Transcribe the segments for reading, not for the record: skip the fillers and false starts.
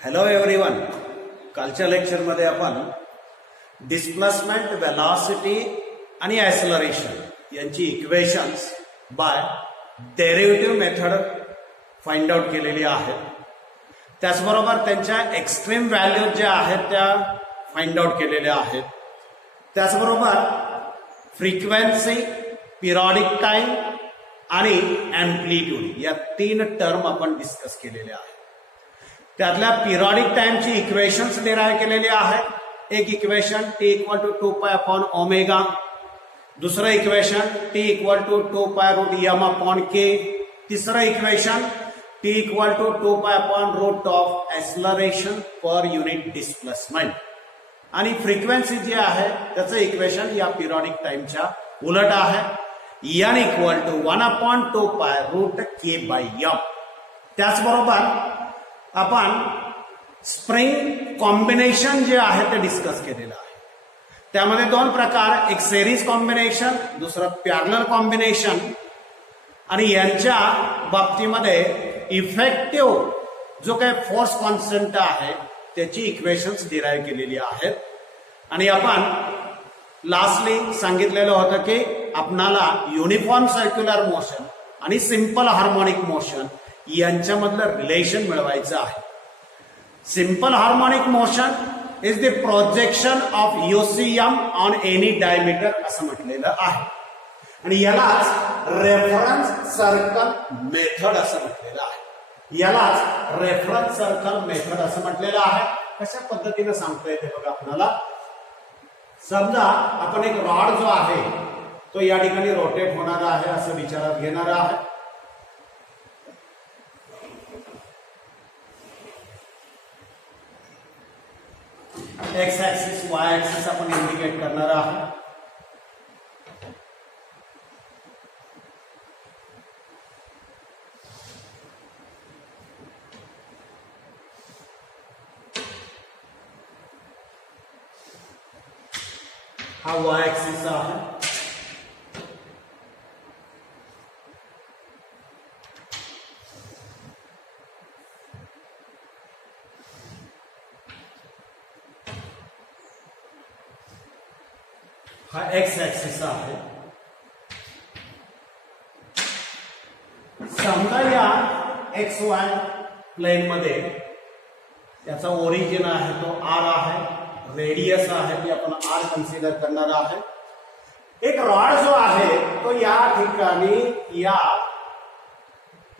Hello everyone. कालच्या लेक्चरमध्ये आपण डिस्प्लेसमेंट, वेलॉसिटी आणि ॲक्सलरेशन यांची equations by derivative method find out केलेली आहेत. त्याचबरोबर त्यांच्या एक्स्ट्रीम व्हॅल्यूज ज्या आहेत त्या फाइंड आउट केलेल्या आहेत. त्याचबरोबर फ्रिक्वेन्सी, पिरियडिक टाइम आणि एम्प्लिट्यूड या तीन टर्म आपण डिस्कस केलेल्या आहेत. त्यातल्या पिरियडिक टाइमची इक्वेशन्स डिराईव्ह केलेली आहेत. एक equation t equal to 2 pi upon omega, दुसरं equation t equal to 2 pi route M upon के, तिसरं equation t equal to 2 pi upon root of acceleration per unit displacement. आणि frequency जी आहे त्याचं equation या पिरियडिक टाइमच्या उलट आहे. N equal to 1 upon 2 pi route K bye M. त्याचबरोबर आपण स्प्रिंग कॉम्बिनेशन जे आहे ते डिस्कस केलेलं आहे. त्यामध्ये दोन प्रकार, एक सिरीज कॉम्बिनेशन, दुसरं पॅरलल कॉम्बिनेशन. आणि यांच्या बाबतीमध्ये इफेक्टिव्ह जो काही फोर्स कॉन्स्टंट आहे त्याची इक्वेशन्स डिराईव्ह केलेली आहेत. आणि आपण लास्टली सांगितलेलं होतं की आपणाला युनिफॉर्म सर्क्युलर मोशन आणि सिंपल हार्मोनिक मोशन यांच्यामधलं रिलेशन मिळवायचं आहे. Simple harmonic motion is the projection of UCM on any diameter असं म्हटलेलं आहे. आणि यालाच रेफरन्स सर्कल मेथड असं म्हटलेलं आहे. यालाच रेफरन्स सर्कल मेथड असं म्हटलेलं आहे. कशा पद्धतीने सांगता येते बघा आपल्याला. समजा आपण एक रॉड जो आहे तो या ठिकाणी रोटेट होणार आहे असं विचारात घेणार आहे. एक्स ऍक्सिस, वाय ऍक्सिस आपण इंडिकेट करणार आहोत. हा वाय ऍक्सिस आहे. हा एक्स ऍक्सिस आहे. समजा या एक्स वाय प्लेन मध्ये याचा ओरिजिन आहे तो आर आहे, रेडियस आहे ती आपण आर कन्सिडर करणार आहे. एक रॉड जो आहे तो या ठिकाणी या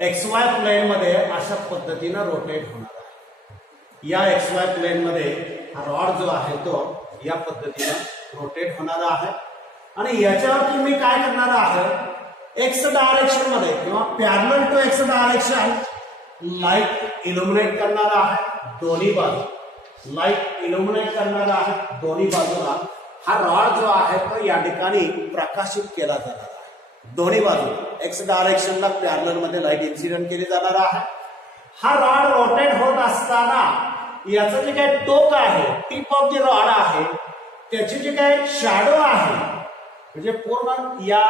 एक्स वाय प्लेन मध्ये अशा पद्धतीनं रोटेट होणार आहे. या एक्स वाय प्लेन मध्ये हा रॉड जो आहे तो या पद्धतीनं रोटेट होणार आहे. आणि याच्यावरती मी काय करणार आहे, एक्स डायरेक्शन मध्ये किंवा parallel to x direction light illuminate करणार आहे. दोन्ही बाजू लाईट इल्युमिनेट करणार आहे. दोन्ही बाजूला हा रॉड जो आहे तो या ठिकाणी प्रकाशित केला जाणार आहे. दोन्ही बाजू एक्स डायरेक्शनला पॅरलल मध्ये लाईट इन्सिडेंट केली जाणार आहे. हा रॉड रोटेट होत असताना याचं जे काही टोक आहे, टिप ऑफ द रॉड आहे, त्याची जी काही शॅडो आहे म्हणजे पूर्ण या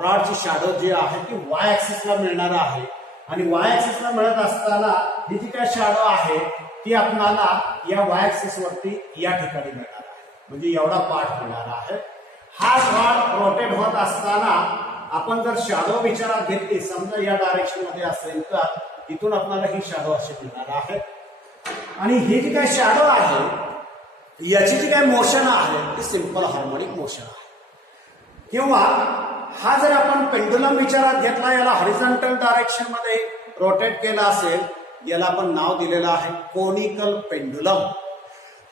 रॉडची शॅडो जी आहे ती वाय ऍक्सिसला मिळणार आहे. आणि वाय ऍक्सिसला मिळत असताना ही जी काही शॅडो आहे ती आपल्याला या वाय ऍक्सिस वरती या ठिकाणी मिळणार आहे. म्हणजे एवढा पार्ट मिळणार आहे. हा रॉड रोटेट होत असताना आपण जर शॅडो विचारात घेतली, समजा या डायरेक्शन मध्ये असेल तर इथून आपल्याला ही शॅडो अशी मिळणार आहे. आणि ही जी काही शॅडो आहे याची जी काही मोशन आहे ती सिंपल हार्मोनिक मोशन आहे. किंवा हा जर आपण पेंडुलम विचारात घेतला, याला हॉरिझॉन्टल डायरेक्शन मध्ये रोटेट केला असेल, याला आपण नाव दिलेलं आहे कोनिकल पेंडुलम.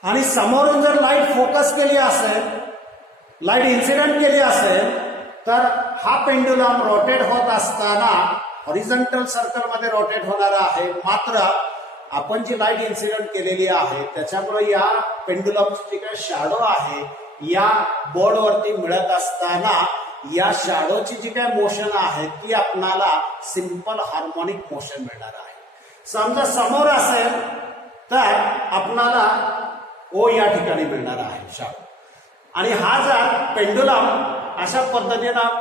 आणि समोरून जर लाईट फोकस केली असेल, लाईट इन्सिडेंट केली असेल, तर हा पेंडुलम रोटेट होत असताना हॉरिझॉन्टल सर्कल मध्ये रोटेट होणार आहे. मात्र आपण जी लाईट इन्सिडेंट केलेली आहे त्याच्यामुळे या पेंडुलमची जी काही शॅडो आहे या बोर्डवरती मिळत असताना या शॅडोची जी काही मोशन आहे ती आपणाला सिंपल हार्मोनिक मोशन मिळणार आहे. समजा समोर असेल तर आपणाला ओ या ठिकाणी मिळणार आहे शॅडो. आणि हा जर पेंडुलम अशा पद्धतीनं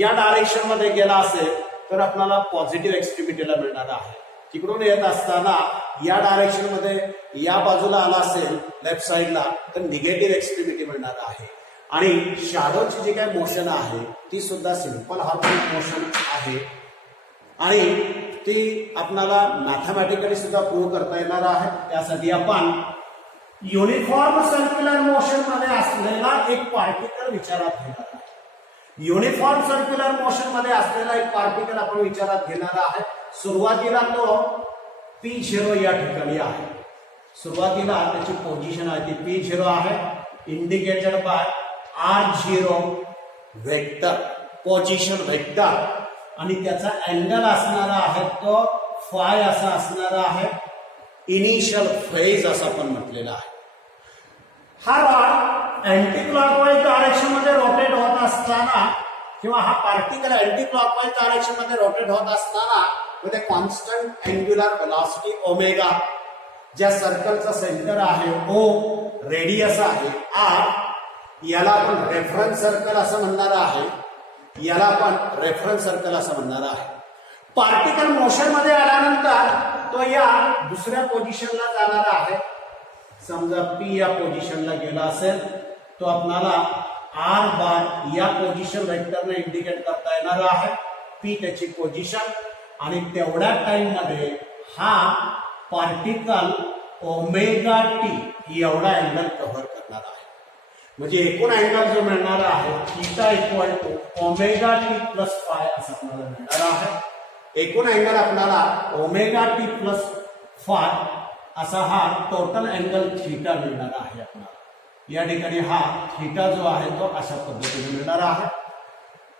या डायरेक्शन मध्ये गेला असेल तर आपल्याला पॉझिटिव्ह एक्स्ट्रीमिटीला मिळणार आहे. तिकडून येत असताना या डायरेक्शन मध्ये या बाजूला आला असेल लेफ्ट साइडला तर निगेटिव्ह एक्स्ट्रीमिटी मिळणार आहे. आणि शॅडोची जी काही मोशन आहे ती सुद्धा सिंपल हार्मोनिक मोशन आहे आणि ती आपल्याला मॅथमॅटिकली सुद्धा प्रूव्ह करता येणार आहे. त्यासाठी आपण युनिफॉर्म सर्क्युलर मोशन मध्ये असलेला एक पार्टिकल विचारात घेणार आहे. युनिफॉर्म सर्क्युलर मोशन मध्ये असलेला एक पार्टिकल आपण विचारात घेणार आहे. सुरुवातीला तो P0 या ठिकाणी आहे. सुरुवातीला त्याची पोझिशन आहे ती P0 आहे, indicated by R0 vector, position vector. आणि त्याचा अँगल असणारा आहे तो फाय असा असणारा आहे. इनिशियल फेज असं आपण म्हटलेला आहे. हा रॉड अँटी क्लॉकवाईज डायरेक्शन मध्ये रोटेट होत असताना किंवा हा पार्टिकल अँटी क्लॉकवाईज डायरेक्शन मध्ये रोटेट होत असताना with a constant angular velocity omega, ज्या सर्कलचा सेंटर आहे O, रेडियस आहे R, याला आपण रेफरन्स सर्कल असं म्हणणार आहे. याला आपण रेफरन्स सर्कल असं म्हणणार आहे. पार्टिकल मोशन मध्ये आल्यानंतर तो या दुसऱ्या पोझिशनला जाणार आहे. समजा P या पोझिशनला गेला असेल तो आपल्याला R बार या पोझिशन वेक्टरने इंडिकेट करता येणार आहे. P त्याची पोझिशन आणि तेवढ्या टाइम मध्ये हा पार्टिकल ओमेगा टी एवढा अँगल कव्हर करणार आहे. म्हणजे एकूण अँगल जो मिळणार आहे theta equal to omega T plus phi असं आपल्याला मिळणार आहे. एकूण अँगल आपल्याला ओमेगा टी प्लस फाय असा हा टोटल अँगल थीटा मिळणार आहे आपल्याला. या ठिकाणी हा थीटा जो आहे तो अशा पद्धतीने मिळणार आहे.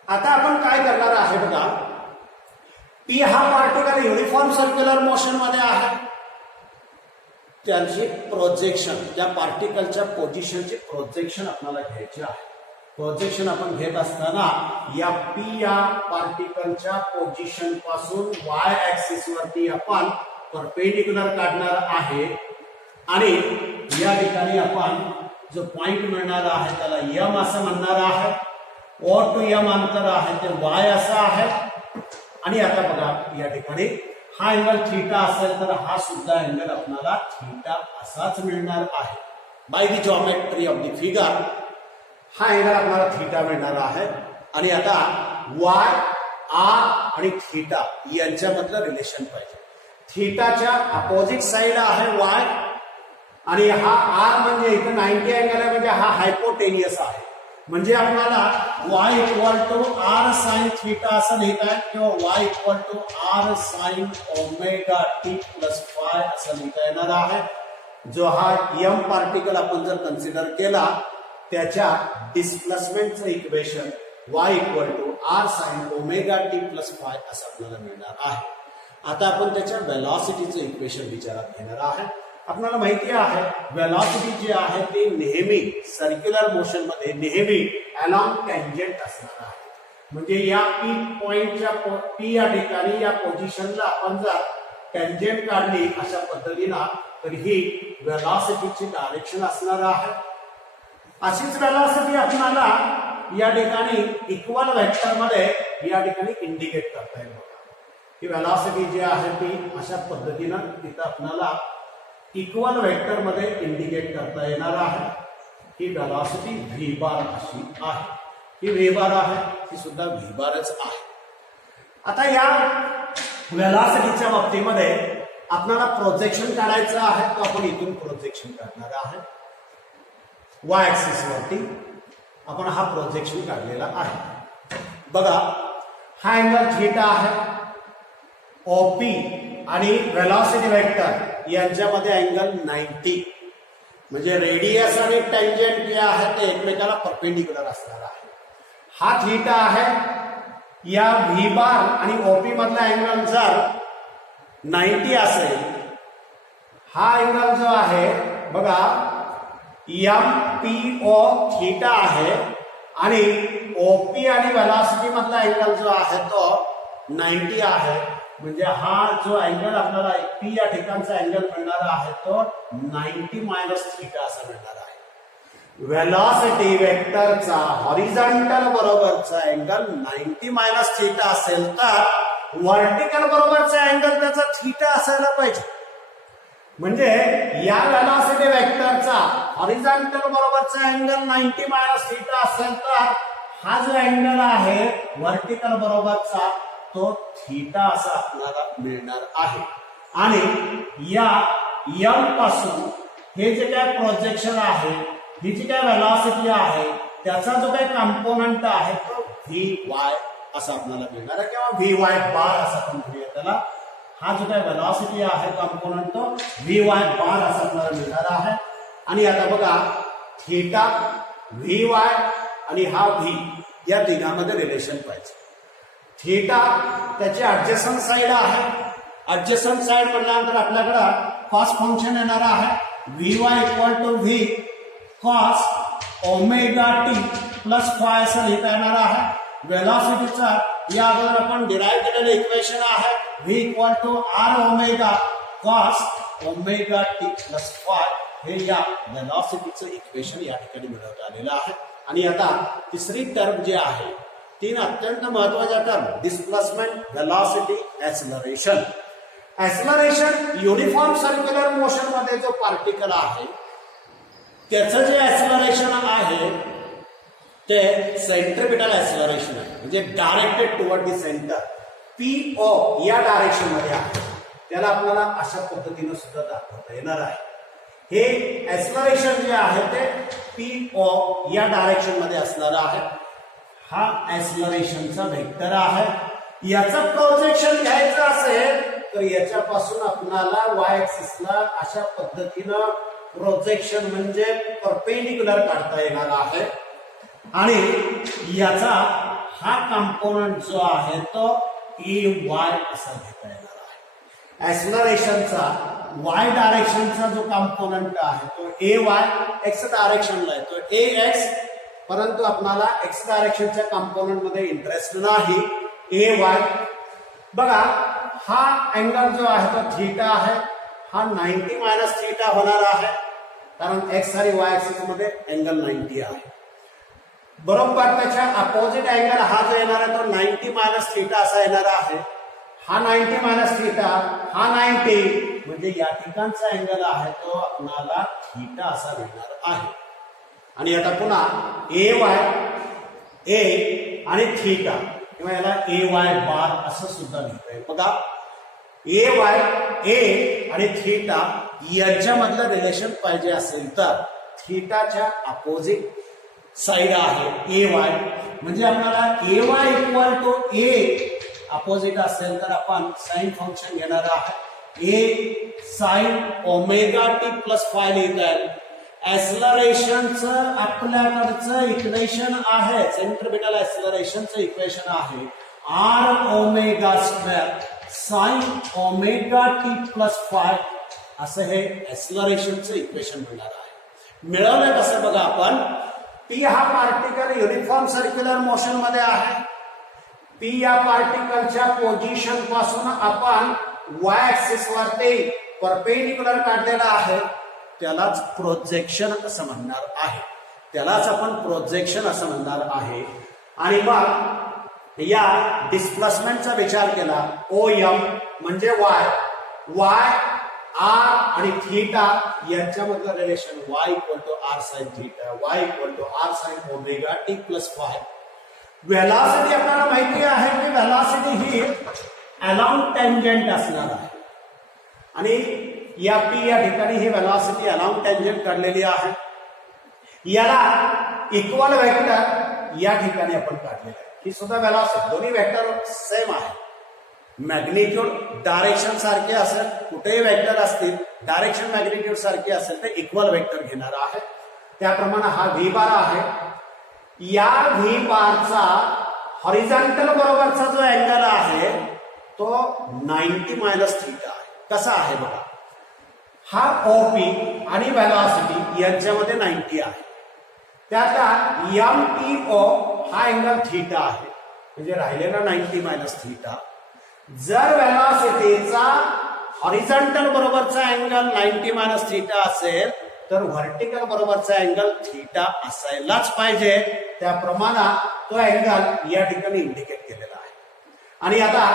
आता आपण काय करणार आहे बघा, P हा पार्टिकल युनिफॉर्म सर्क्युलर मोशन मध्ये आहे. त्यांची प्रोजेक्शन, त्या पार्टिकलच्या पोझिशनची प्रोजेक्शन आपल्याला घ्यायची आहे. प्रोजेक्शन आपण घेत असताना या P या पार्टिकलच्या पोझिशन पासून y ऍक्सिस वरती आपण परपेंडिक्युलर काढणार आहे आणि या ठिकाणी आपण जो पॉइंट मिळणार आहे त्याला M असं म्हणणार आहे. O टू M अंतर आहे ते y असं आहे. आणि आता बघा या ठिकाणी हा अँगल थीटा असेल तर हा सुद्धा अँगल आपल्याला थीटा असाच मिळणार आहे. By the geometry of the figure हा अँगल आपल्याला थीटा मिळणार आहे. आणि आता y, r आणि थीटा यांच्यामधलं रिलेशन पाहिजे. थीटाच्या अपोजिट साइड आहे y आणि हा r म्हणजे इथं 90 अँगल आहे म्हणजे हा हायपोटेनियस आहे. म्हणजे आपल्याला y equal to r sine theta असं लिहिता येईल किंवा y equal to r sine omega T plus phi असं लिहिता येणार आहे. जो हा m पार्टिकल आपण जर कन्सिडर केला त्याच्या डिस्प्लेसमेंटचं equation y equal to r sine omega T plus phi असं आपल्याला मिळणार आहे. आता आपण त्याच्या वेलॉसिटीचं इक्वेशन विचारात घेणार आहे. आपल्याला माहिती आहे वेलॉसिटी जी आहे ती नेहमी सर्क्युलर मोशन मध्ये नेहमी अलॉंग टँजेंट असणार आहे. म्हणजे या P पॉइंटच्या P या ठिकाणी या पोझिशनला आपण जर टँजेंट काढली अशा पद्धतीनं तर ही वेलॉसिटीची डायरेक्शन असणार आहे. अशीच वेलॉसिटी आपल्याला या ठिकाणी इक्वल वेक्टर मध्ये या ठिकाणी इंडिकेट करता येईल. ही वेलॉसिटी जी आहे ती अशा पद्धतीनं तिथं आपल्याला इक्वल वेक्टर मध्ये इंडिकेट करता येणार आहे. ही वेलॉसिटी व्ही बार अशी आहे. ही व्ही बार आहे, ही सुद्धा व्ही बारच आहे. आता या वेलॉसिटीच्या बाबतीमध्ये आपल्याला प्रोजेक्शन काढायचं आहे तो आपण इथून प्रोजेक्शन करणार आहे. वाय ऍक्सिस वरती आपण हा प्रोजेक्शन काढलेला आहे. बघा हा अँगल थीटा आहे. ओपी आणि वेलॉसिटी वेक्टर यांच्यामध्ये अँगल 90 म्हणजे रेडियस आणि टँजेंट जे आहे ते एकमेकाला परपेंडिक्युलर असणार आहे. हा थीटा आहे. या व्ही बार आणि ओपी मधला अँगल जर 90 असेल, हा अँगल जो आहे बघा MPO थीटा आहे आणि ओपी आणि वेलॉसिटी मधला अँगल जो आहे तो 90 आहे. म्हणजे हा जो अँगल आपल्याला P या ठिकाणचा अँगल मिळणार आहे तो 90 मायनस थीटा असा मिळणार आहे. वेलॉसिटी वेक्टरचा हॉरिझॉन्टल बरोबरचा अँगल 90 मायनस थीटा असेल तर व्हर्टिकल बरोबरचा अँगल त्याचा थीटा असायला पाहिजे. म्हणजे या वेलॉसिटी वेक्टरचा हॉरिझॉन्टल बरोबरचा अँगल 90 मायनस थीटा असेल तर हा जो अँगल आहे व्हर्टिकल बरोबरचा तो थीटा असा आपल्याला मिळणार आहे. आणि या एम पासून हे जे काय प्रोजेक्शन आहे, ही जी काय वेलॉसिटी आहे, त्याचा जो काही कंपोनंट आहे तो व्ही वाय असा आपल्याला मिळणार आहे किंवा व्ही वाय बार असं आपण म्हणूया त्याला. हा जो काही वेलॉसिटी आहे कंपोनंट तो व्ही वाय बार असा आपल्याला मिळणार आहे. आणि आता बघा थीटा, व्ही वाय आणि हा व्ही या तिघांमध्ये रिलेशन पाहिजे. थीटा त्याची ऍडजस्टंट साइड आहे. ऍडजस्टंट साइड म्हटल्यानंतर आपल्याकडे कॉस फंक्शन येणार आहे. V y equal to v cos omega T plus phi असं लिहिता येणार आहे. वेलॉसिटीचा या अगोदर आपण डिराईव्ह केलेलं इक्वेशन आहे v equal to r omega cos omega T plus phi. हे या वेलॉसिटीचं इक्वेशन या ठिकाणी मिळवता आलेलं आहे. आणि आता तिसरी टर्म जी आहे, तीन अत्यंत महत्वाच्या term, displacement, velocity, acceleration. Acceleration uniform circular motion मध्ये जो पार्टिकल आहे त्याचं जे ऍक्सलरेशन आहे ते सेंट्रिपिटल ऍक्सलरेशन आहे. म्हणजे directed toward the centre, PO O direction मध्ये आहे. त्याला आपल्याला अशा पद्धतीने सुद्धा दाखवता येणार आहे. हे ऍक्सलरेशन जे आहे ते पीओ या डायरेक्शन मध्ये असणार आहे. हा ऍक्सलरेशनचा वेक्टर आहे. याचं प्रोजेक्शन घ्यायचं असेल तर याच्यापासून आपल्याला वाय ऍक्सिसला अशा पद्धतीनं प्रोजेक्शन म्हणजे परपेंडिक्युलर काढता येणार आहे. आणि याचा हा कंपोनंट जो आहे तो ए वाय असा घेता येणार आहे. ऍक्सलरेशनचा वाय डायरेक्शनचा जो कंपोनंट आहे तो ए वाय, एक्स डायरेक्शनला आहे तो ए एक्स, परंतु आपल्याला एक्स डायरेक्शनच्या कंपोनंट मध्ये इंटरेस्ट नाही, ए वाय. बघा हा अँगल जो आहे तो थीटा आहे. हा 90 मायनस थीटा होणार आहे कारण एक्स आणि वाय ऍक्सिस मध्ये अँगल 90 आहे. बरोबर त्याच्या अपोजिट अँगल हा जो येणार आहे तो 90 मायनस थीटा असा येणार आहे. हा 90 मायनस थीटा, हा 90, म्हणजे या ठिकाणचा अँगल आहे तो आपल्याला थीटा असा मिळणार आहे. आणि आता पुन्हा ए वाय, ए आणि थीटा किंवा याला ए वाय बार असं सुद्धा लिहिता येईल. बघा ए वाय, ए आणि थीटा यांच्यामधलं रिलेशन पाहिजे असेल तर थीटाच्या अपोजिट साइड आहे ए वाय. म्हणजे आपल्याला A Y equal to A opposite असेल तर आपण साइन फंक्शन घेणार आहे A sine omega T plus phi लिहिता येईल. ऍक्सलरेशनचं आपल्याकडचं इक्वेशन आहे, सेंट्रिपिटल ऍक्सलरेशनचं इक्वेशन आहे R omega square sine omega T plus phi असं हे ऍक्सलरेशनचं इक्वेशन मिळणार आहे. मिळवलं कसं बघा आपण, पी हा पार्टिकल युनिफॉर्म सर्क्युलर मोशन मध्ये आहे. पी या पार्टिकलच्या पोझिशन पासून आपण वाय ऍक्सिस वरती परपेंडिक्युलर काढलेला आहे त्यालाच प्रोजेक्शन असं म्हणणार आहे. त्यालाच आपण प्रोजेक्शन असं म्हणणार आहे. आणि मग या डिस्प्लेसमेंटचा विचार केला, ओ एम म्हणजे वाय, वाय आर आणि थीटा यांच्यामधलं relation Y equal to R sine theta, Y equal to R sine omega T plus phi. Velocity आपल्याला माहिती आहे की वेलॉसिटी ही अलाउंड टेंजेंट असणार आहे. आणि या पी या ठिकाणी ही वेलॉसिटी अलाउंड टेंजेंट काढलेली आहे. याला इक्वल वेक्टर या ठिकाणी आपण काढलेला आहे. ही सुद्धा वेलॉसिटी, दोन्ही वेक्टर सेम आहे. मॅग्निट्यूड डायरेक्शन सारखे असेल, कुठेही वेक्टर असतील डायरेक्शन मॅग्निट्यूड सारखे असेल तर इक्वल वेक्टर घेणार आहे. त्याप्रमाणे हा व्ही बार आहे. या व्ही बारचा हॉरिझॉन्टल बरोबरचा जो अँगल आहे तो 90 मायनस थीटा आहे. कसा आहे बघा, हा ओपी आणि वेलॉसिटी यांच्यामध्ये 90 आहे. त्यातला एम टी ओ हा अँगल थीटा आहे, म्हणजे राहिलेला 90 मायनस थीटा. जर वेलॉसिटीचा हॉरिझॉन्टल बरोबरचा अँगल 90 मायनस थीटा असेल तर व्हर्टिकल बरोबरचा अँगल थीटा असायलाच पाहिजे. त्याप्रमाणे तो अँगल या ठिकाणी इंडिकेट केलेला आहे. आणि आता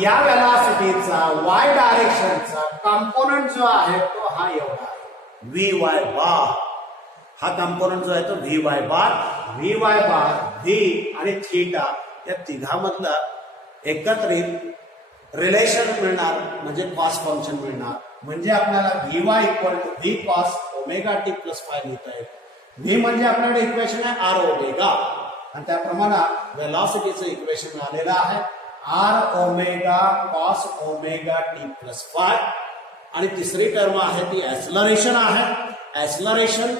या वेलॉसिटीचा वाय डायरेक्शनचा कंपोनंट जो आहे तो हा एवढा आहे व्ही वाय बार. हा कंपोनंट जो आहे तो व्ही वाय बार व्ही आणि थीटा या तिघामधला एकत्रित रिलेशन मिळणार म्हणजे कॉस फंक्शन मिळणार. म्हणजे आपल्याला v y equal to v cos omega T plus phi लिहिता येईल. व्ही म्हणजे आपल्याकडे इक्वेशन आहे आर ओमेगा आणि त्याप्रमाणे वेलॉसिटीचं इक्वेशन आलेलं आहे R omega cos omega T plus phi. आणि तिसरी टर्म आहे ती ऍक्सलरेशन आहे. Acceleration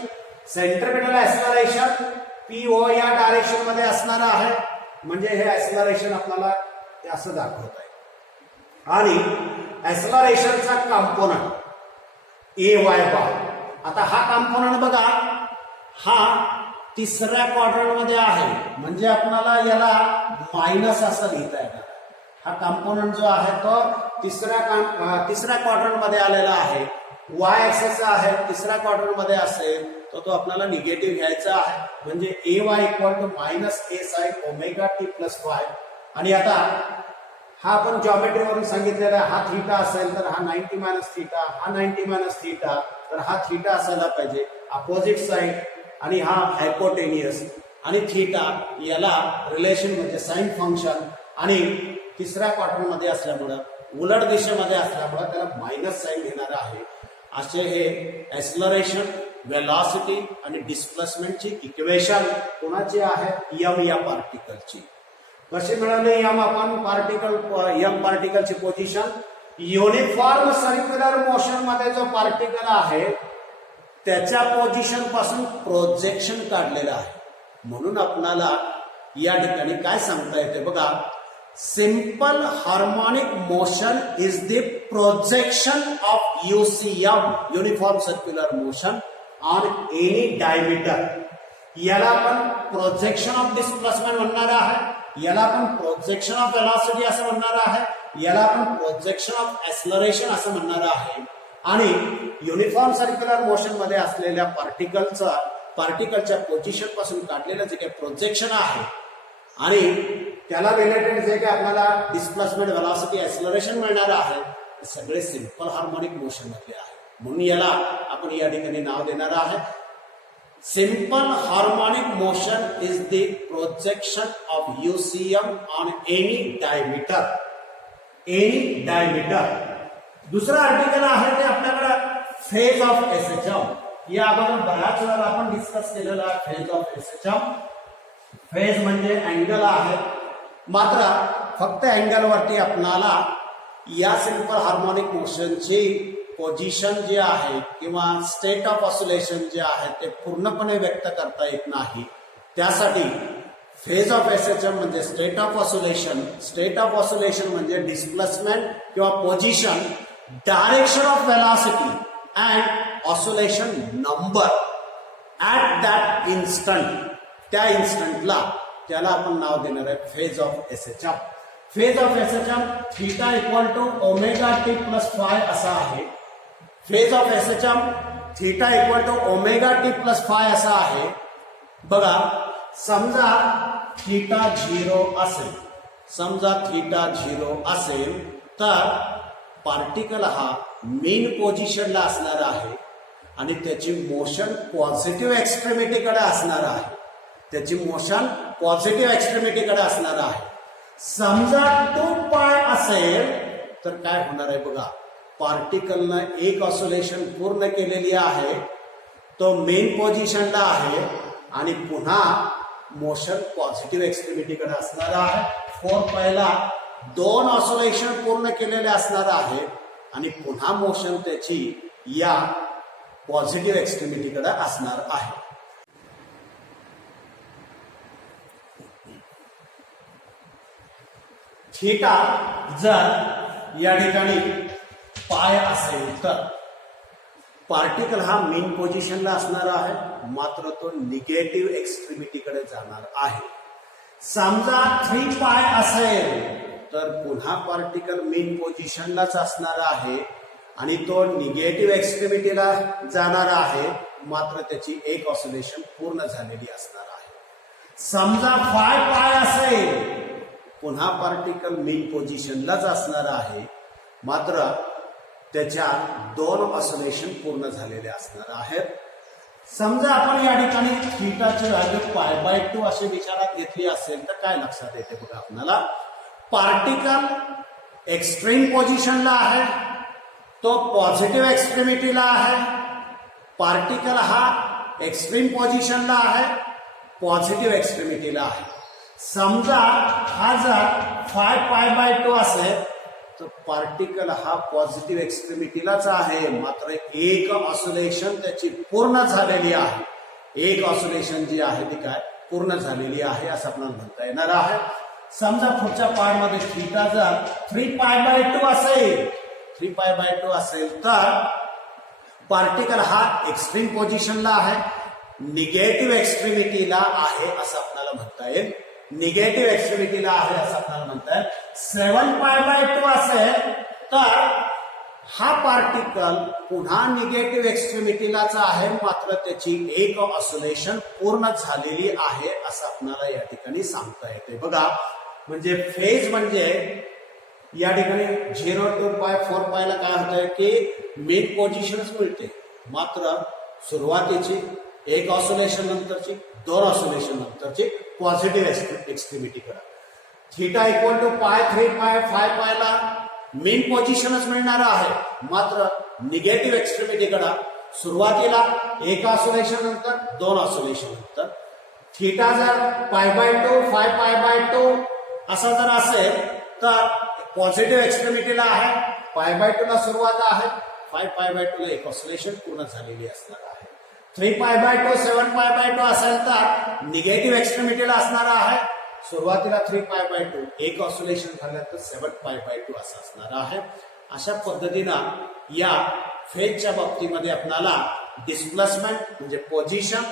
centripetal acceleration P O direction मध्ये असणार आहे. म्हणजे हे ऍक्सलरेशन आपल्याला असं दाखवत आहे. आणि ऍक्सलरेशनचा कंपोनंट ए वाय बार. आता हा कंपोनंट बघा हा तिसऱ्या क्वाड्रंट मध्ये आहे म्हणजे आपल्याला याला मायनस असं लिहिता येणार. हा कंपोनंट जो आहे तो तिसऱ्या क्वाड्रंट मध्ये आलेला आहे. वाय ऍक्सिस आहे तिसऱ्या क्वाड्रंट मध्ये असेल तर तो आपल्याला निगेटिव्ह घ्यायचा आहे. म्हणजे A Y equal to minus A sine omega T plus phi. आणि आता हा आपण जॉमेट्री वरून सांगितलेला हा थीटा असेल तर हा 90 मायनस थीटा, हा 90 मायनस थीटा तर हा थीटा असायला पाहिजे अपोजिट साइड. आणि हा हायपोटेनियस आणि थीटा याला रिलेशन म्हणजे साइन फंक्शन. आणि तिसऱ्या क्वाड्रंट मध्ये असल्यामुळं उलट दिशेमध्ये असल्यामुळं त्याला मायनस साइन घेणार आहे. असे हे ऍक्सलरेशन वेलॉसिटी आणि डिस्प्लेसमेंटची इक्वेशन कोणाची आहे यम या पार्टिकलची. कशी मिळाली यम आपण यम पार्टिकलची पोझिशन युनिफॉर्म सर्क्युलर मोशन मध्ये जो पार्टिकल आहे त्याच्या पोझिशन पासून प्रोजेक्शन काढलेलं आहे. म्हणून आपल्याला या ठिकाणी काय सांगता येते बघा simple harmonic motion is the projection of UCM uniform circular motion on any diameter. याला आपण प्रोजेक्शन ऑफ डिस्प्लेसमेंट म्हणणार आहे. याला आपण प्रोजेक्शन ऑफ वेलॉसिटी असं म्हणणार आहे. याला आपण प्रोजेक्शन ऑफ ऍक्सलरेशन असं म्हणणार आहे. आणि युनिफॉर्म सर्क्युलर मोशन मध्ये असलेल्या पार्टिकलच्या पोझिशन पासून काढलेलं जे काही प्रोजेक्शन आहे आणि त्याला रिलेटेड जे काही आपल्याला डिस्प्लेसमेंट वेलॉसिटी ऍक्सलरेशन मिळणार आहे ते सगळे सिंपल हार्मोनिक मोशन मधले आहे. म्हणून याला आपण या ठिकाणी नाव देणार आहे simple harmonic motion is the projection of UCM on any diameter. दुसरा आर्टिकल आहे ते आपल्याकडे फेज ऑफ एसएचएम. या अगोदर बऱ्याच वेळा आपण डिस्कस केलेला फेज ऑफ एसएचएम. फेज म्हणजे अँगल आहे. मात्र फक्त अँगल वरती आपणाला या सिंपल हार्मोनिक मोशनची पोझिशन जे आहे किंवा स्टेट ऑफ ऑसिलेशन जे आहे ते पूर्णपणे व्यक्त करता येत नाही. त्यासाठी फेज ऑफ एसएचएम म्हणजे स्टेट ऑफ ऑसिलेशन म्हणजे डिस्प्लेसमेंट किंवा position, direction of velocity and oscillation number at that instant. त्या इन्स्टंटला त्याला आपण नाव देणार आहे phase of SHM. Phase of SHM theta equal to omega T plus phi असा आहे. Phase of SHM theta equal to omega T plus phi असा आहे. बघा समजा थीटा 0 असेल तर पार्टिकल हा मेन पोझिशनला असणार आहे आणि त्याची मोशन पॉझिटिव्ह एक्स्ट्रीमिटीकडे असणार आहे. समजा 2 पाय असेल तर काय होणार आहे बघा पार्टिकलनं एक ऑसिलेशन पूर्ण केलेली आहे. तो मेन पोझिशनला आहे आणि पुन्हा मोशन पॉझिटिव्ह एक्स्ट्रीमिटीकडे असणार आहे. 4 पायला 2 ऑसिलेशन पूर्ण केलेले असणार आहे आणि पुन्हा मोशन त्याची या पॉझिटिव्ह एक्स्ट्रीमिटीकडे असणार आहे. थीटा जर या ठिकाणी पाय असेल तर पार्टिकल हा मेन पोझिशनला असणार आहे मात्र तो निगेटिव्ह एक्स्ट्रीमिटीकडे जाणार आहे. समजा 3 पाय असेल तर पुन्हा पार्टिकल मेन पोझिशनलाच असणार आहे आणि तो निगेटिव्ह एक्स्ट्रीमिटीला जाणार आहे मात्र त्याची एक ऑसिलेशन पूर्ण झालेली असणार आहे. समजा 5 पाय असेल पुन्हा पार्टिकल मीन पोझिशनलाच असणार आहे, मात्र त्याच्या 2 ऑसिलेशन पूर्ण झालेले असणार आहेत. समजा आपण या ठिकाणी थीटाची व्हॅल्यू π/2 अशी विचारात घेतली असेल तर काय लक्षात येते बघा आपल्याला. पार्टिकल एक्स्ट्रीम पोझिशनला आहे, तो पॉझिटिव्ह एक्स्ट्रीमिटीला आहे. पार्टिकल हा एक्स्ट्रीम पोझिशनला आहे, पॉझिटिव्ह एक्स्ट्रीमिटीला आहे. समजा हा जर π/2 असेल तर पार्टिकल हा पॉझिटिव्ह एक्स्ट्रीमिटीलाच आहे, मात्र एक ऑसिलेशन त्याची पूर्ण झालेली आहे. एक ऑसिलेशन जी आहे ती काय पूर्ण झालेली आहे असं आपल्याला म्हणता येणार आहे. समजा पुढच्या पार्टमध्ये थीटा जर 3π/2 असेल, 3π/2 असेल तर पार्टिकल हा एक्स्ट्रीम पोझिशनला आहे, निगेटिव्ह एक्स्ट्रीमिटीला आहे असं आपल्याला म्हणता येईल. निगेटिव्ह एक्स्ट्रीमिटीला आहे असं आपल्याला म्हणता येईल. 7π/2 असेल तर हा पार्टिकल पुन्हा निगेटिव्ह एक्स्ट्रीमिटीलाच आहे, मात्र त्याची एक ऑसिलेशन पूर्ण झालेली आहे असं आपल्याला या ठिकाणी सांगता येते. बघा, म्हणजे फेज म्हणजे या ठिकाणी 0 to π 4π ला काय होतंय की मेन पोझिशनच मिळते, मात्र सुरुवातीची एक ऑसिलेशन नंतरची, 2 ऑसिलेशन नंतरची पॉझिटिव्ह एक्स्ट्रीमिटीकडे. थीटा इक्वल टू π 3π 5π ला मेन पोझिशनच मिळणार आहे, मात्र निगेटिव्ह एक्स्ट्रीमिटीकडे सुरुवातीला एक ऑसिलेशन नंतर, 2 ऑसिलेशन नंतर. थीटा जर π/2 5π/2 असा जर असेल तर पॉझिटिव्ह एक्स्ट्रीमिटीला आहे, π/2 ला सुरुवात आहे, 5π/2 ला एक ऑसिलेशन पूर्ण झालेली असणार आहे. 3π/2 7π/2 असेल तर निगेटिव्ह एक्स्ट्रीमिटीला असणार आहे, सुरुवातीला 3π/2 एक ऑसिलेशन झालं तर 7π/2 असं असणार आहे. अशा पद्धतीनं या फेजच्या बाबतीमध्ये आपल्याला डिस्प्लेसमेंट म्हणजे पोझिशन,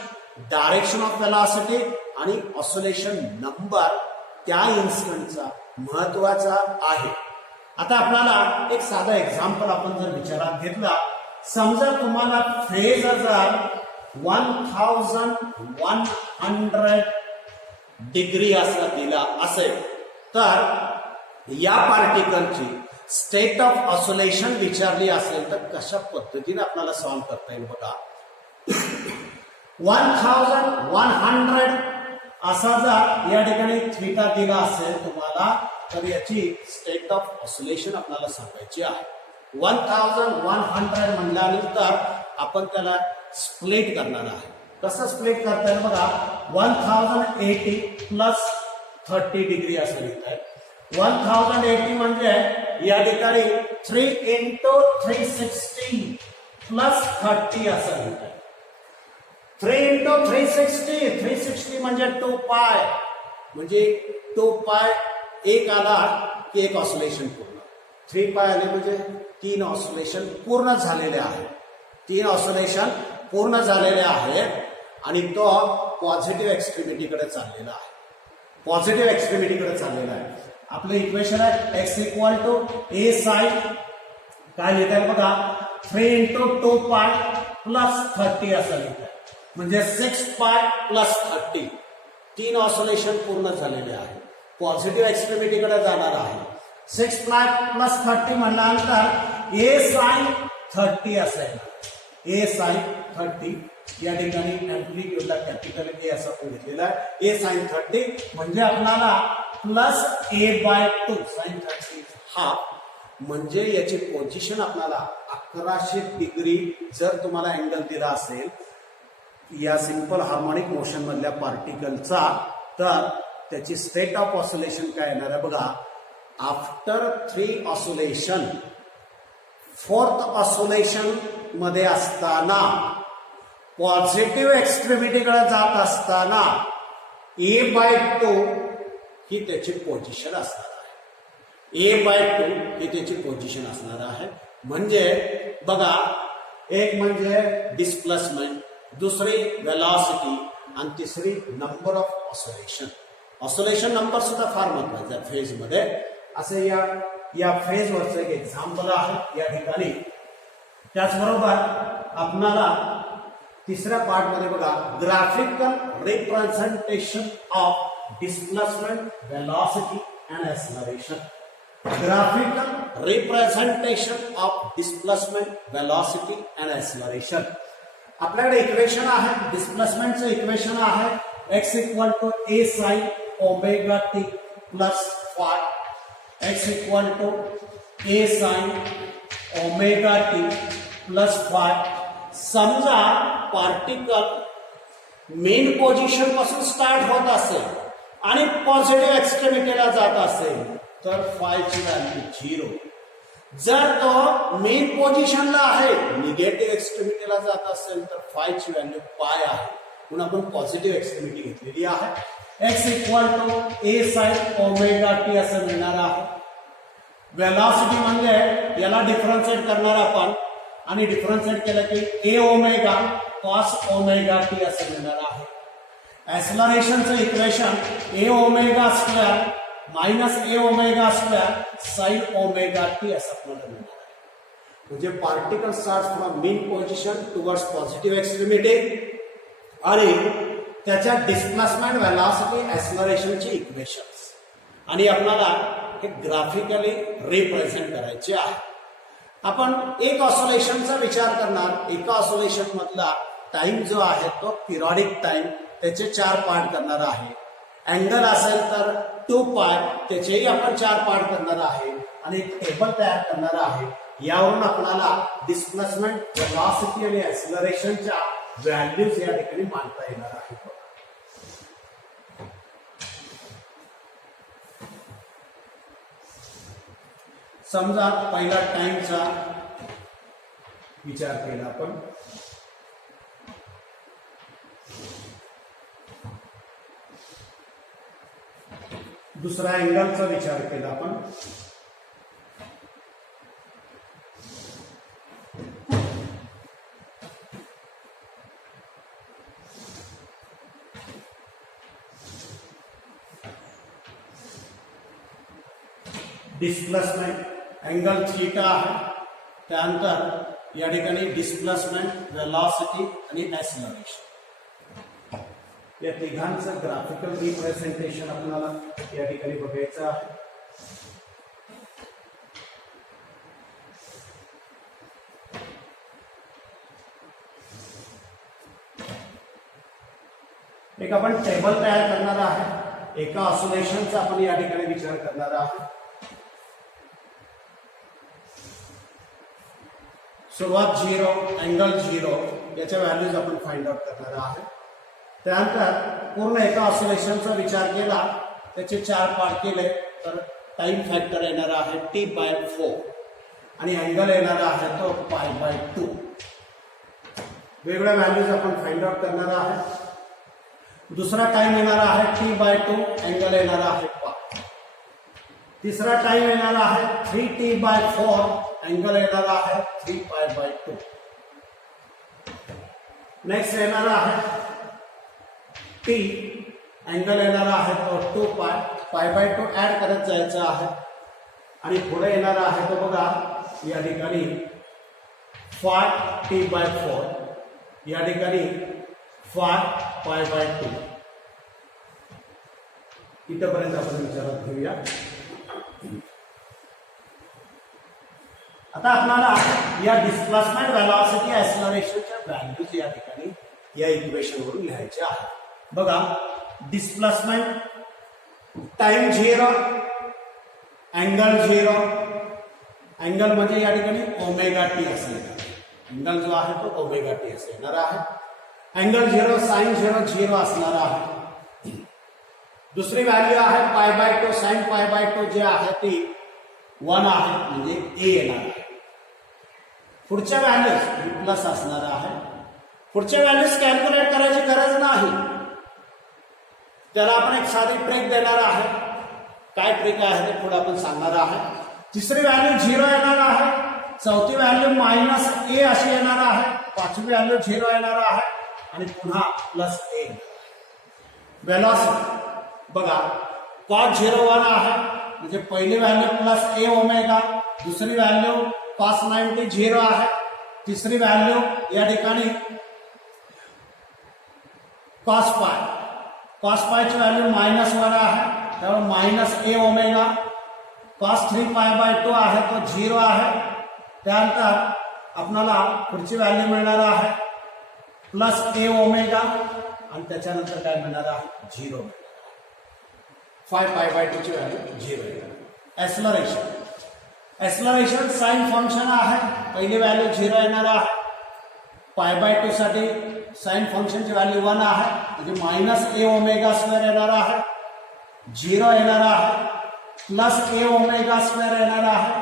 डायरेक्शन ऑफ व्हेलॉसिटी आणि ऑसिलेशन नंबर त्या इन्स्टंटचा महत्वाचा आहे. आता आपल्याला एक साधा एक्झाम्पल आपण जर विचारात घेतला, समजा तुम्हाला फेज जर 1100 डिग्री असा दिला असेल तर या पार्टिकलची स्टेट ऑफ ऑसिलेशन विचारली असेल तर कशा पद्धतीने आपल्याला सॉल्व्ह करता येईल बघा. 1100 असा जर या ठिकाणी थीटा दिला असेल तुम्हाला तर याची स्टेट ऑफ ऑसिलेशन आपल्याला सांगायची आहे. 1100 म्हणल्यानंतर आपण त्याला स्प्लिट करणार आहे. कसं स्प्लिट करता येईल बघा. 1080 प्लस 30 डिग्री असं लिहित आहे. 1080 म्हणजे या ठिकाणी 3 into 360 प्लस 30 असं लिहित आहे. 3 into 360 म्हणजे 2π, म्हणजे 2π एक आला की एक ऑसिलेशन पूर्ण. 3π आले म्हणजे 3 ऑसिलेशन पूर्ण झालेले आहेत. 3 ऑसिलेशन पूर्ण झालेले आहेत आणि तो पॉझिटिव्ह एक्स्ट्रीमिटीकडे चाललेला आहे. पॉझिटिव्ह एक्स्ट्रीमिटीकडे चाललेला आहे. आपलं इक्वेशन आहे x equal to a sine काय लिहितात बघा 3 into 2π प्लस 30 असं लिहितात, म्हणजे 6π प्लस 30. 3 ऑसिलेशन पूर्ण झालेले आहे, पॉझिटिव्ह एक्स्ट्रीमिटीकडे जाणार आहे. 6π प्लस 30 म्हणल्यानंतर a साइन 30 असेल. a साइन 30 या ठिकाणी एम्प्लिट्यूडला कॅपिटल ए असं घेतलेला आहे. a साइन 30 म्हणजे आपल्याला प्लस a/2 साइन 30 हाफ, म्हणजे याची पोझिशन आपल्याला 1100 डिग्री जर तुम्हाला अँगल दिला असेल या सिंपल हार्मोनिक मोशन मधल्या पार्टिकलचा, तर त्याची स्टेट ऑफ ऑसिलेशन काय येणार आहे बघा. आफ्टर 3 ऑसिलेशन 4th ऑसिलेशन मध्ये असताना पॉझिटिव्ह एक्स्ट्रीमिटीकडे जात असताना a/2 ही त्याची पोझिशन असणार आहे. a/2 ही त्याची पोझिशन असणार आहे. म्हणजे बघा, एक म्हणजे डिस्प्लेसमेंट, दुसरी वेलॉसिटी आणि तिसरी number of oscillation. Oscillation number सुद्धा फार महत्वाचा आहे फेज मध्ये. असं या फेज वरचं एक एक्झाम्पल आहे या ठिकाणी. त्याचबरोबर आपणाला तिसऱ्या पार्ट मध्ये बघा graphical representation of displacement, velocity and acceleration. Graphical representation of displacement, velocity and acceleration. आपल्याकडे इक्वेशन आहे, डिस्प्लेसमेंटचं इक्वेशन आहे x equal to a sin omega t plus phi, x equal to a sin omega t plus phi. समजा particle mean position पासून start होत असेल आणि positive एक्स्ट्रीमिटीला जात असेल तर फायची व्हॅल्यू 0. जर तो मेन पोझिशनला आहे, निगेटिव्ह एक्स्ट्रीमिटीला जात असेल तर फायची व्हॅल्यू पाय आहे. म्हणून आपण पॉझिटिव्ह एक्स्ट्रीमिटी घेतलेली आहे. x equal to a sin omega t असं मिळणार आहे. वेलॉसिटी म्हणजे याला डिफरन्शिएट करणार आपण आणि डिफरन्शिएट केलं की a omega cos omega t असं मिळणार आहे. ऍक्सलरेशनचं equation a omega square minus a omega square sine omega t असं आपल्याला मिळणार आहे. म्हणजे particle start from mean position towards positive extremity आणि त्याच्या डिस्प्लेसमेंट, वेलॉसिटी, ऍक्सलरेशनची इक्वेशन्स आणि आपल्याला हे ग्राफिकली रिप्रेझेंट करायचे आहे. आपण एक ऑसोलेशनचा विचार करणार. एका ऑसोलेशन मधला टाइम जो आहे तो पिरियडिक टाइम, त्याचे 4 पार्ट करणार आहे. अँगल असेल तर 2 पार्ट, त्याचेही आपण 4 पार्ट करणार आहे आणि एक टेबल तयार करणार आहे. यावरून आपल्याला डिस्प्लेसमेंट, वेलॉसिटी आणि ऍक्सलरेशनच्या व्हॅल्यूज या ठिकाणी मांडता येणार आहे. समजा पहिला टाइमचा विचार केला आपण. दुसरा अँगलचा विचार केला आपण. डिस्प्लेसमेंट अँगल थीटा आहे. त्यानंतर या ठिकाणी डिस्प्लेसमेंट, वेलॉसिटी आणि ऍक्सलरेशन या तिघांचं ग्राफिकल रिप्रेझेंटेशन आपल्याला या ठिकाणी बघायचं आहे. एक आपण टेबल तयार करणार आहे. एका ऑसोलेशनचा आपण या ठिकाणी विचार करणार आहोत. सुरुवात 0, अँगल 0 याच्या व्हॅल्यूज आपण फाइंड आउट करणार आहोत. त्यानंतर पूर्ण एका ऑसोलेशनचा विचार केला, त्याचे 4 पार्ट केले तर टाइम फॅक्टर येणार आहे t/4 आणि अँगल येणार आहे तो π/2. वेगळ्या व्हॅल्यूज आपण फाइंड आउट करणार आहोत. दुसरा टाइम येणार आहे t/2, अँगल येणार आहे π. तिसरा टाइम येणार आहे 3t/4, अँगल येणार आहे 3π/2. नेक्स्ट येणार आहे t, अँगल येणार आहे तो 2π, π/2 ऍड करत जायचं आहे आणि पुढे येणार आहे तो बघा या ठिकाणी 5t/4, या ठिकाणी 5π/2. इथपर्यंत आपण विचारात घेऊया. आता आपल्याला या डिस्प्लेसमेंट, वेलॉसिटी, ऍक्सलरेशनच्या व्हॅल्यूज या ठिकाणी या इक्वेशन वरून लिहायच्या आहेत. बघा, डिस्प्लेसमेंट टाइम 0, अँगल 0. अँगल म्हणजे या ठिकाणी ओमेगा टी असेल. अँगल जो आहे तो ओमेगा टी असे येणार आहे. अँगल 0, साइन 0, 0 असणार आहे. दुसरी व्हॅल्यू आहे π/2, साइन π/2 जे आहे ती 1 आहे म्हणजे a येणार आहे. पुढच्या व्हॅल्यूज प्लस असणार आहे. पुढच्या व्हॅल्यूज कॅल्क्युलेट करायची गरज नाही. त्याला आपण एक साधी ट्रिक देणार आहे. काय ट्रिक आहे ते पुढे आपण सांगणार आहे. तिसरी व्हॅल्यू 0 येणार आहे. चौथी व्हॅल्यू -a अशी येणार आहे. पाचवी व्हॅल्यू 0 येणार आहे आणि पुन्हा +a. वेलॉसिटी बघा, cos 0 आहे म्हणजे पहिली व्हॅल्यू +a ओमेगा, दुसरी व्हॅल्यू cos 90 0 आहे, तिसरी व्हॅल्यू या ठिकाणी cos π ची व्हॅल्यू -1 आहे. त्यामुळे मायनस ए ओमेगा कॉस 3π/2 आहे तो 0 आहे. त्यानंतर आपल्याला पुढची व्हॅल्यू मिळणार आहे प्लस ए ओमेगा आणि त्याच्यानंतर काय मिळणार आहे 0 5π/2 ची व्हॅल्यू 0 येणार. ऍक्सलरेशन साइन फंक्शन आहे, पहिली व्हॅल्यू 0 येणार आहे. π/2 साठी साइन फंक्शनची व्हॅल्यू 1 आहे म्हणजे मायनस ए ओमेगा स्क्वेअर येणार आहे, 0 येणार आहे, प्लस ए ओमेगा स्क्वेअर येणार आहे,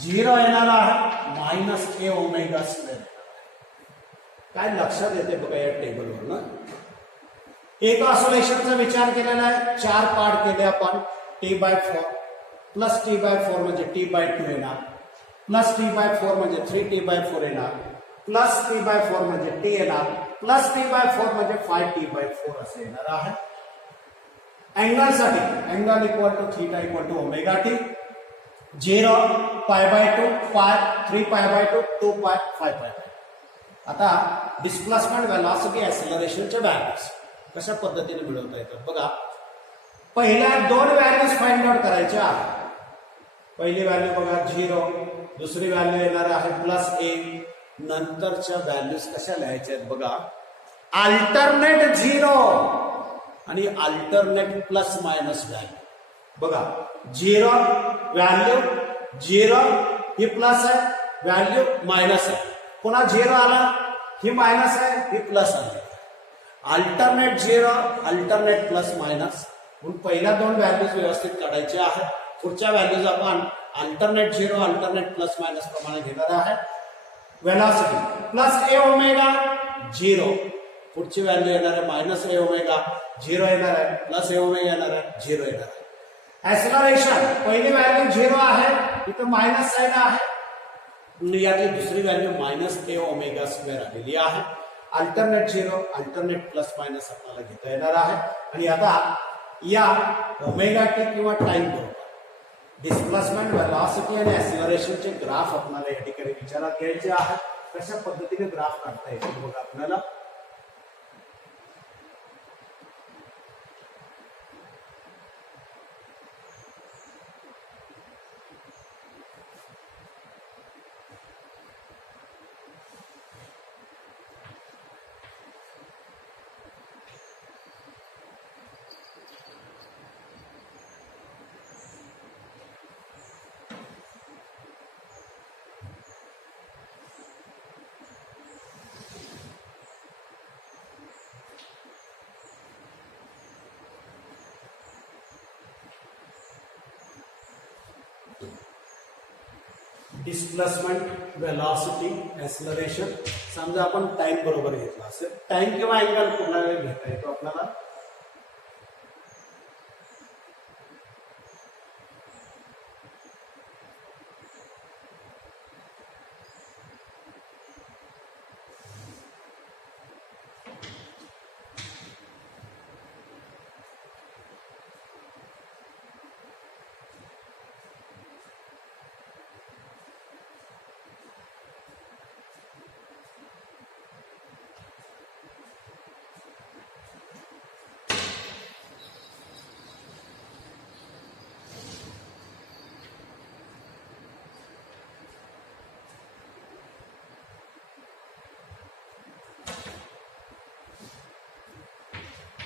0 येणार आहे, मायनस ए ओमेगा स्क्वेअर. काय लक्षात येते बघा या टेबलवर ना. एक ऑसिलेशनचा विचार केलेला आहे, 4 पार्ट केले आपण. T/4 प्लस T/4 म्हणजे T/2 येणार, प्लस T/4 म्हणजे 3T/4 येणार, प्लस T/4 म्हणजे T येणार, प्लस T/4 म्हणजे 5T/4 असे येणार आहे. अँगल साठी angle equal to theta equal to omega t. 0 π/2 पाय 3π/2 2π 5π. आता डिस्प्लेसमेंट वेलॉसिटी ऍक्सेलरेशनचे व्हॅल्यूज कशा पद्धतीने मिळवता येतात बघा. पहिल्या 2 व्हॅल्यूज फाइंड आउट करायच्या आहेत. पहिली व्हॅल्यू बघा 0, दुसरी व्हॅल्यू येणार आहे प्लस ए. नंतरच्या व्हॅल्यूज कशा लिहायच्या आहेत बघा. अल्टरनेट 0 आणि अल्टरनेट प्लस मायनस व्हॅल्यू. बघा 0 व्हॅल्यू 0 ही प्लस आहे, व्हॅल्यू मायनस आहे. पुन्हा 0 आला ही मायनस आहे, ही प्लस आहे. Alternate 0 alternate plus minus. म्हणून पहिल्या 2 व्हॅल्यूज व्यवस्थित काढायच्या आहेत. पुढच्या व्हॅल्यूज आपण अल्टरनेट 0 अल्टरनेट प्लस मायनस प्रमाणे घेणार आहे. वेलॉसिटी प्लस ए ओमेगा 0, पुढची व्हॅल्यू येणार आहे मायनस ए ओमेगा 0 येणार आहे, प्लस ए ओमेगा येणार आहे 0 येणार आहे. ऍक्सेलरेशन पहिली व्हॅल्यू 0 आहे, इथं मायनस साइन आहे, यातली दुसरी व्हॅल्यू मायनस ए ओमेगा स्क्वेअर आलेली आहे. अल्टरनेट 0 अल्टरनेट प्लस मायनस आपल्याला घेता येणार आहे. आणि आता या ओमेगा टी किंवा टाइम बरोबर डिस्प्लेसमेंट वेलॉसिटी आणि ऍक्सेलरेशनचे ग्राफ आपल्याला या ठिकाणी विचारात घ्यायचे आहे. कशा पद्धतीने ग्राफ काढता येईल बघा आपल्याला. डिस्प्लेसमेंट वेलॉसिटी ऍक्सेलरेशन समजा आपण टाइम बरोबर घेतला असेल, टाइम किंवा अँगल कुठला वेळ घेता येतो आपल्याला.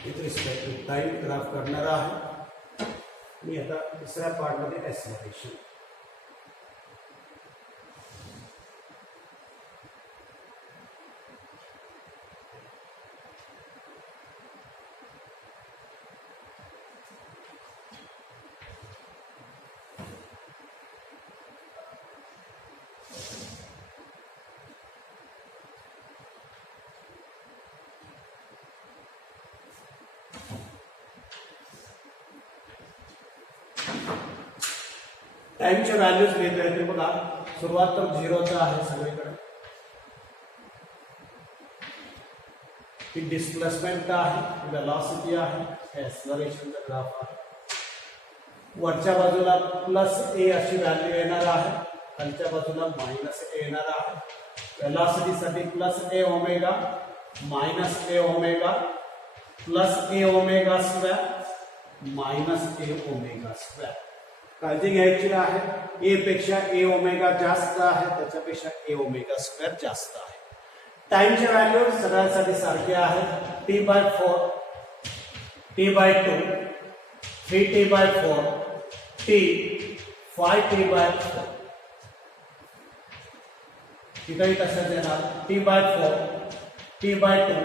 With respect to time graph करणार आहे. मी आता दुसऱ्या पार्ट मध्ये ऍक्सेलरेशन. टाइमचे व्हॅल्यूज घेता येते बघा. सुरुवात तर 0चा आहे सगळीकडे. ही डिस्प्लेसमेंट आहे, वेलॉसिटी आहे, ऍक्सेलरेशनचा ग्राफ आहे. वरच्या बाजूला प्लस ए अशी व्हॅल्यू येणार आहे, खालच्या बाजूला मायनस ए येणार आहे. वेलॉसिटीसाठी plus A omega minus A omega plus A omega square minus A omega square. काळजी घ्यायची आहे, ए पेक्षा ए ओमेगा जास्त आहे, त्याच्यापेक्षा ए ओमेगा स्क्वेअर जास्त आहे. टाइमचे व्हॅल्यू सगळ्यांसाठी सारखे आहेत. T/4, T/2, 3T/4, T, 5T/4. तिथेही तसंच येणार. T/4, T/2,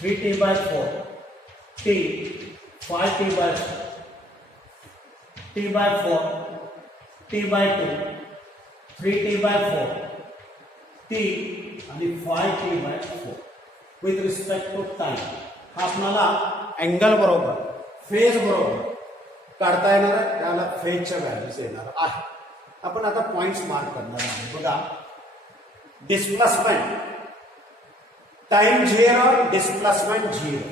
3T/4, T, 5T/4, T/4, T/2, 3T/4, T आणि 5T/4 with respect to time. हा आपल्याला अँगल बरोबर, फेज बरोबर काढता येणार आहे, त्याला फेजच्या व्हॅल्यूज येणार आहे. आपण आता पॉइंट्स मार्क करणार आहे. बघा, डिस्प्लेसमेंट टाइम 0, डिस्प्लेसमेंट 0,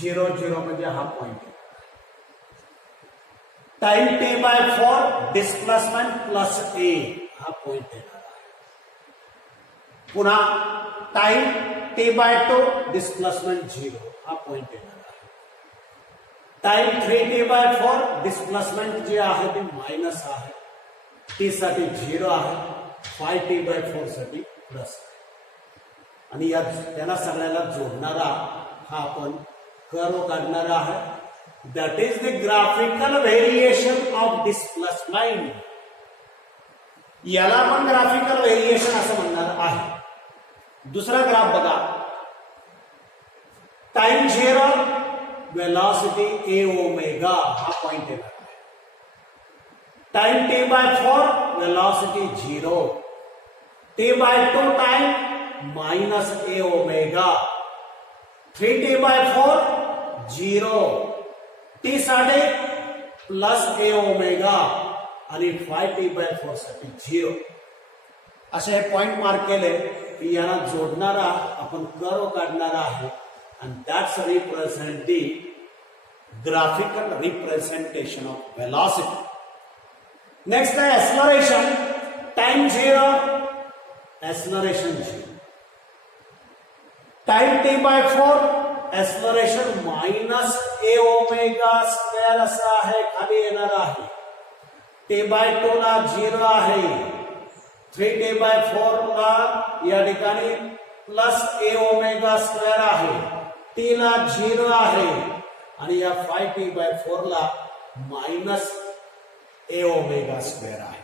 0 0 म्हणजे हा point. Time T/4, displacement plus A, हा पॉइंट येणार आहे. पुन्हा टाइम T/2, डिस्प्लेसमेंट 0, हा पॉइंट येणार आहे. टाइम 3T/4, डिस्प्लेसमेंट जे आहे ते मायनस आहे, T साठी 0 आहे, 5T/4 साठी प्लस आहे. आणि या त्यांना सगळ्याला जोडणारा हा आपण कर्व काढणार आहे. That is the graphical variation of displacement. याला आपण ग्राफिकल व्हेरिएशन असं म्हणणार आहे. दुसरा ग्राफ बघा, टाइम 0, वेलॉसिटी ए ओमेगा, हा पॉइंट येणार आहे. Time T/4, velocity 0, T/2 time minus A omega, 3T/4 0, T साठी प्लस ए ओमेगा आणि 5T/4 साठी 0. असे हे पॉइंट मार्क केले की यांना जोडणारा आपण कर्व काढणारा आहे. and that's represent the graphical representation of velocity. Next है acceleration. Time 0, acceleration 0. Time T/4, acceleration minus a omega square असा आहे, खाली येणार आहे. T/2 ला 0 आहे, 3T/4 ला या ठिकाणी प्लस ए ओमेगा स्क्वेअर आहे, T ला 0 आहे आणि या 5T/4 ला मायनस ए ओमेगा स्क्वेअर आहे.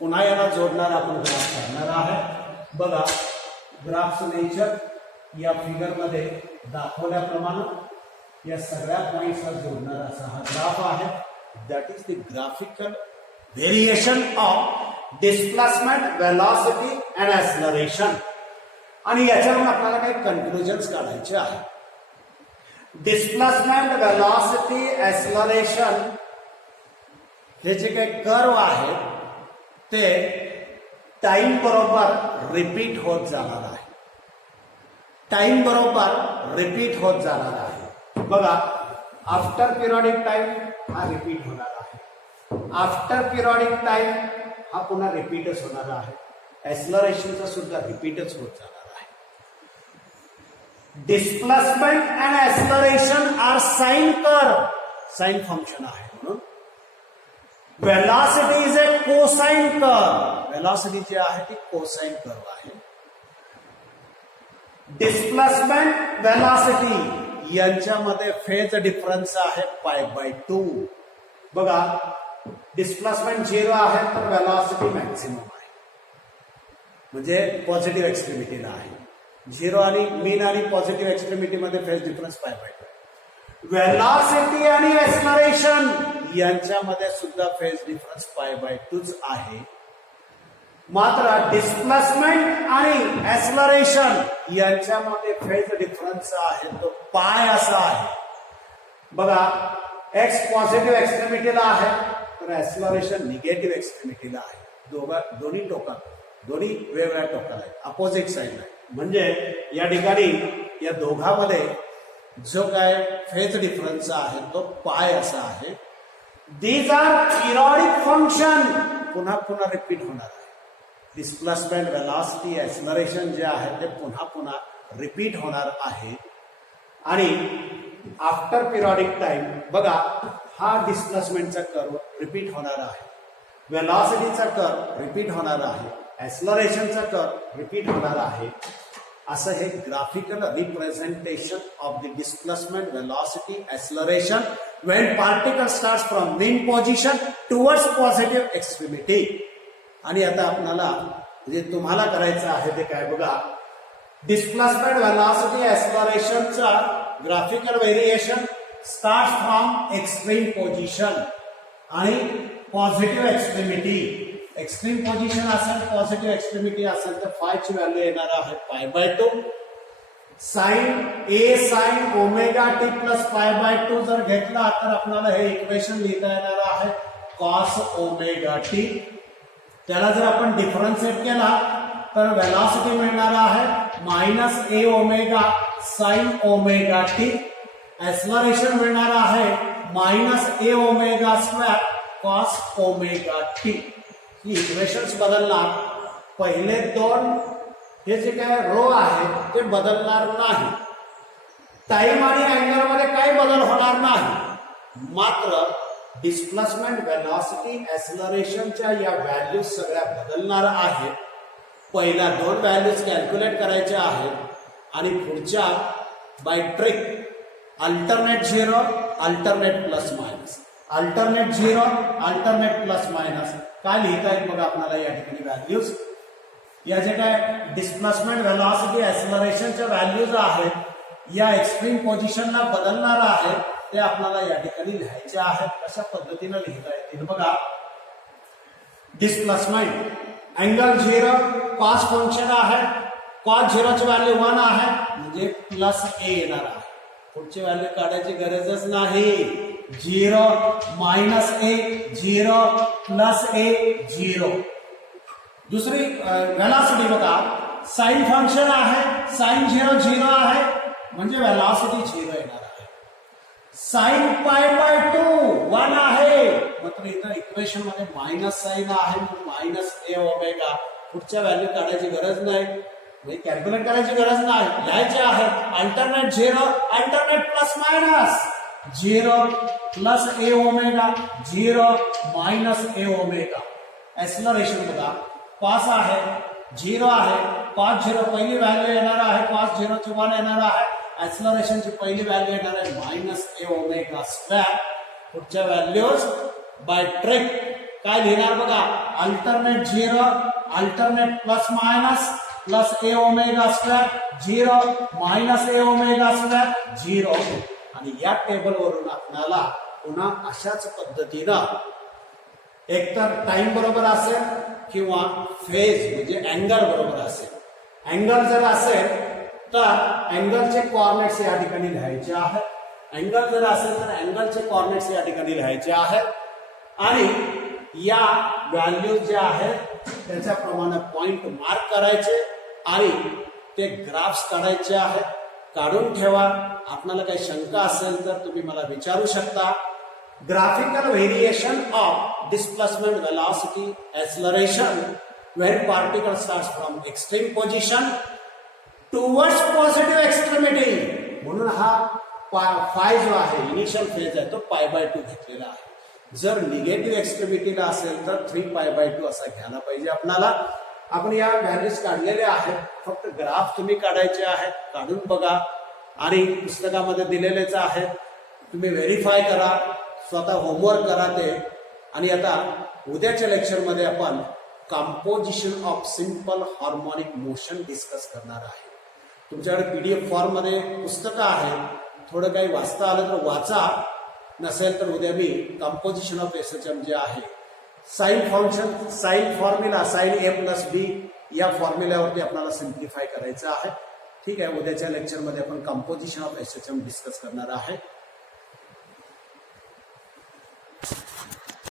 पुन्हा याला जोडणार आपण ग्राफ काढणार आहे. बघा, ग्राफचं नेचर या फिगर मध्ये दाखवल्याप्रमाणे या सगळ्या पॉइंट्सला जोडणारा असा हा ग्राफ आहे. That is the graphical variation of displacement, velocity and acceleration. आणि याच्यावरून आपल्याला काही कन्क्लुजन्स काढायचे आहे. डिस्प्लेसमेंट, वेलॉसिटी, ऍक्सलरेशन हे जे काही कर्व आहेत ते टाइम बरोबर रिपीट होत जाणार आहे. टाइम बरोबर रिपीट होत जाणार आहे. बघा, आफ्टर पिरियडिक टाइम हा रिपीट होणार आहे. आफ्टर पिरियडिक टाइम हा पुन्हा रिपीटच होणार आहे. ऍक्सलरेशनचा सुद्धा रिपीटच होत जाणार आहे. Displacement and acceleration are sine curve, sine function आहे म्हणून. Velocity is a cosine curve, velocity जी आहे ती कोसाइन कर्व आहे. डिस्प्लेसमेंट, वेलॉसिटी यांच्यामध्ये फेज डिफरन्स आहे π/2. बघा, डिस्प्लेसमेंट 0 आहे तर वेलॉसिटी मॅक्सिमम आहे, म्हणजे पॉझिटिव्ह एक्स्ट्रीमिटीला आहे. 0 आणि मीन आणि पॉझिटिव्ह एक्स्ट्रीमिटी मध्ये फेज डिफरन्स π/2. वेलॉसिटी आणि ऍक्सलरेशन यांच्यामध्ये सुद्धा फेज डिफरन्स π/2 आहे. मात्र डिस्प्लेसमेंट आणि ऍक्सलरेशन यांच्यामध्ये फेज डिफरन्स आहे तो पाय असा आहे. बघा, एक्स पॉझिटिव्ह एक्स्ट्रीमिटीला आहे तर ऍक्सलरेशन निगेटिव्ह एक्स्ट्रीमिटीला आहे. दोन्ही टोकाला, दोन्ही वेगवेगळ्या टोकाला आहेत, अपोजिट साईडला आहे. म्हणजे या ठिकाणी या दोघांमध्ये जो काय फेज डिफरन्स आहे तो पाय असा आहे. दीज आर पिरियडिक फंक्शन, पुन्हा पुन्हा रिपीट होणार आहे. डिस्प्लेसमेंट, वेलॉसिटी, ऍक्सलरेशन जे आहे ते पुन्हा पुन्हा रिपीट होणार आहे. आणि आफ्टर पिरियडिक टाइम बघा हा डिस्प्लेसमेंटचा कर्व रिपीट होणार आहे, वेलॉसिटीचा कर्व रिपीट होणार आहे, ऍक्सलरेशनचा कर्व रिपीट होणार आहे. असं हे graphical representation of the displacement, velocity, acceleration when particle starts from mean position towards positive extremity. आणि आता आपल्याला जे तुम्हाला करायचं आहे ते काय बघा, डिस्प्लेसमेंट, वेलॉसिटी, ऍक्सलरेशनचा graphical variation start from extreme position आणि पॉझिटिव्ह एक्स्ट्रीमिटी. एक्स्ट्रीम पोझिशन असेल, पॉझिटिव्ह एक्स्ट्रीमिटी असेल तर फायची व्हॅल्यू येणार आहे π/2. Sine A sine omega T plus π/2 जर घेतला तर आपल्याला हे इक्वेशन लिहिता येणार आहे कॉस ओमेगा टी. त्याला जर आपण डिफरन्शिएट केला तर वेलॉसिटी मिळणार आहे -a omega sine omega T. Acceleration मिळणार आहे -a omega square cos omega T. He equations बदलणार. पहिले दोन हे जे काय रो आहे ते बदलणार नाही. टाइम आणि अँगल मध्ये काही बदल होणार नाही. मात्र डिस्प्लेसमेंट, वेलॉसिटी, ऍक्सलरेशनच्या या व्हॅल्यूज सगळ्या बदलणार आहेत. पहिल्या दोन व्हॅल्यूज कॅल्क्युलेट करायच्या आहेत आणि पुढच्या by trick alternate zero, alternate plus minus, alternate zero, alternate plus minus काय लिहिता येईल बघा आपल्याला या ठिकाणी व्हॅल्यूज. या जे काय डिस्प्लेसमेंट, वेलॉसिटी, ऍक्सलरेशनच्या व्हॅल्यूज आहेत या एक्स्ट्रीम पोझिशनला बदलणार आहेत ते आपल्याला या ठिकाणी लिहायचे आहेत. कशा पद्धतीने लिहिता येतील बघा. Displacement angle zero, cos function आहे, कॉस झिरोची व्हॅल्यू 1 आहे म्हणजे प्लस ए येणार आहे. पुढची व्हॅल्यू काढायची गरजच नाही. 0 -a 0 +a 0. दुसरी वेलॉसिटी बघा, साइन फंक्शन आहे, साइन 0 0 आहे म्हणजे वेलॉसिटी 0 येणार आहे. साइन π/2 1 आहे मात्र इथं इक्वेशन मध्ये मायनस साइन आहे म्हणून -a ओमेगा. पुढच्या व्हॅल्यू काढायची गरज नाही, कॅल्क्युलेट करायची गरज नाही, लिहायचे आहेत alternate zero, alternate plus minus. 0 +a omega 0 -a omega. Acceleration बघा, कॉस आहे 0 आहे, कॉस 0 पहिली व्हॅल्यू येणार आहे, कॉस 0 ची 1 येणार आहे. ऍक्सलरेशनची पहिली व्हॅल्यू येणार आहे -a ओमेगा स्क्वेअर. पुढच्या व्हॅल्यूज बाय ट्रिक काय लिहिणार बघा, alternate zero, alternate plus minus +a omega square 0 -a omega square 0. आणि या टेबलवरून आपल्याला पुन्हा अशाच पद्धतीनं एकतर टाइम बरोबर असेल किंवा फेज म्हणजे अँगल बरोबर असेल. अँगल जर असेल तर अँगलचे कॉर्डिनेट्स या ठिकाणी लिहायचे आहेत. अँगल जर असेल तर अँगलचे कॉर्डिनेट्स या ठिकाणी लिहायचे आहेत आणि या व्हॅल्यू ज्या आहेत त्याच्याप्रमाणे पॉइंट मार्क करायचे आणि ते ग्राफ्स काढायचे आहेत. काढून ठेवा. आपल्याला काही शंका असेल तर तुम्ही मला विचारू शकता. Graphical variation of displacement, velocity, acceleration when particle starts from extreme position towards positive extremity. म्हणून हा फाय जो आहे इनिशियल फेज आहे तो π/2 घेतलेला आहे. जर निगेटिव्ह एक्स्ट्रीमिटीला असेल तर 3π/2 असा घ्यायला पाहिजे आपल्याला. आपण या व्हॅल्यूज काढलेल्या आहेत, फक्त ग्राफ तुम्ही काढायचे आहेत. काढून बघा आणि पुस्तकामध्ये दिलेलेच आहेत. तुम्ही व्हेरीफाय करा, स्वतः होमवर्क करा ते. आणि आता उद्याच्या लेक्चरमध्ये आपण composition of simple harmonic motion discuss करणार आहे. तुमच्याकडे PDF फॉर्म मध्ये पुस्तकं आहेत, थोडं काही वाचता आलं तर वाचा, नसेल तर उद्या मी कंपोजिशन ऑफ SHM जे आहे sine function, sine formula, sine A+B या फॉर्म्युल्यावरती आपल्याला सिम्प्लिफाय करायचं आहे. ठीक आहे, उद्याच्या लेक्चरमध्ये आपण कंपोजिशन ऑफ SHM डिस्कस करणार आहे.